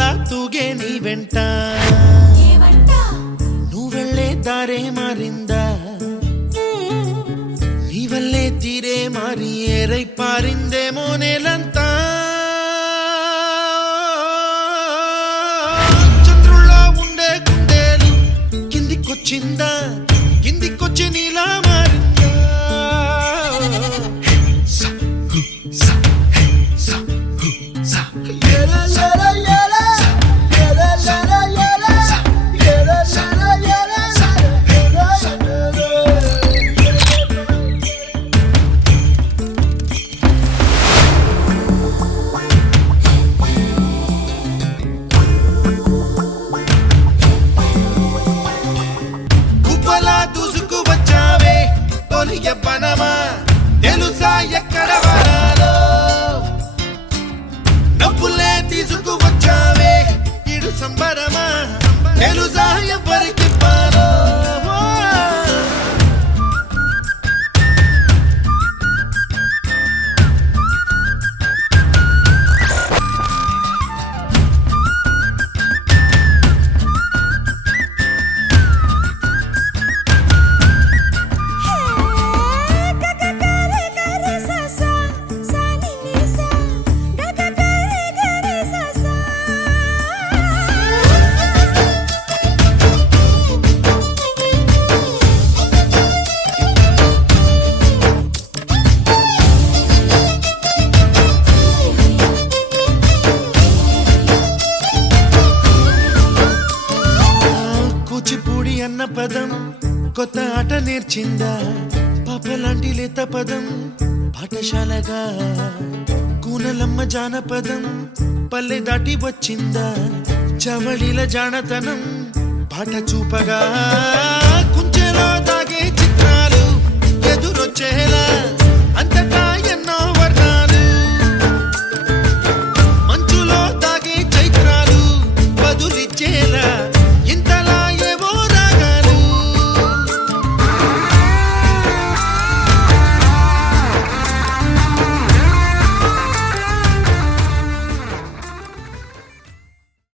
అలా తూగే నీ వెంట నువ్వెళ్ళే దారే మారిందా నీ వల్లే తీరే మారి ఏరై పారిందేమో నేలంతా చంద్రుల్లో ఉండే గుండెలు కిందికొచ్చిందా కిందికొచ్చి నీలా మారిందా పనమా తెలుసా ఎక్కడ వరాలో నవ్వులే తీసుకువచ్చావే ఇడు సంబరమా తెలుసా ఎవరికి పాలో అన్న పదం కొత్త ఆట నేర్చిందా పాపలాంటి లేత పదం పాఠశాలగా కూనలమ్మ జానపదం పల్లె దాటి వచ్చిందా చవళిల జానతనం పాట చూపగా కుంచెలో